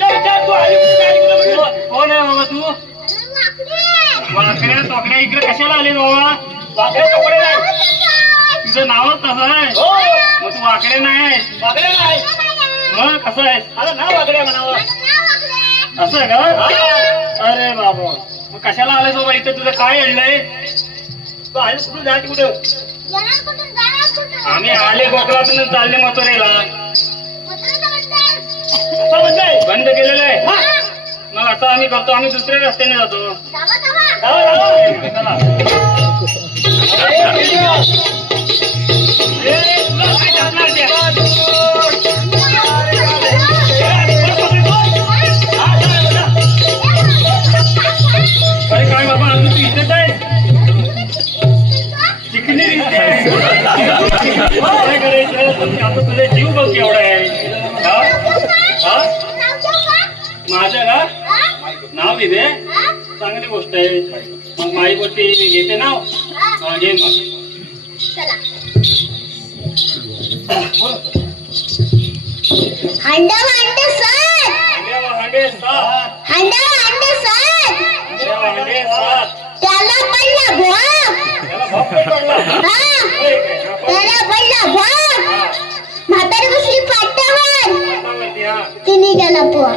तिला विचार तू आली कुठे काय कुठे को- कोण आहे बाबा तू वाकड्या तोकड्या इकडे कशाला आले बाबा वाकडे तोकडे नाही तुझं नावच तसं आहे हो मग तू वाकडे नाही वाकडे नाही मग कसं आहे आता ना वाकड्या म्हणावं असं आहे का अरे बाबा मग कशाला आले बाबा इथे तुझं काय अडलंय तू आली कुठून जायची कुठं आम्ही आले कोकणातून चालले मथुरेला बंद केलेलं आहे. हा मग असं आम्ही करतो आम्ही दुसऱ्या रस्त्याने जातो. अरे काय बाबा अजून तू इथेच आहे? चिकनी दिसते. काय करायचं? आता तुझे जीव बघ केवढा आहे. माझं का? नाव दिले चांगली गोष्ट आहे. मग माईवरती घेते नाव. हा घे मग. हंडा भांड सर. हांडे वा हांडे सात हंडा सर. हांडे सात त्याला काय? हा, 나 보아.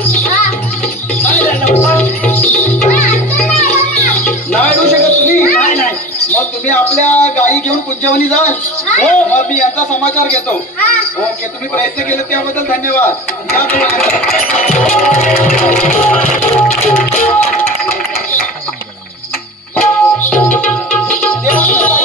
तुम्ही आपल्या गायी घेऊन पुज्यवनी जाल हा. मग मी यांचा समाचार घेतो हा. ओके तुम्ही प्रयत्न केले त्याबद्दल धन्यवाद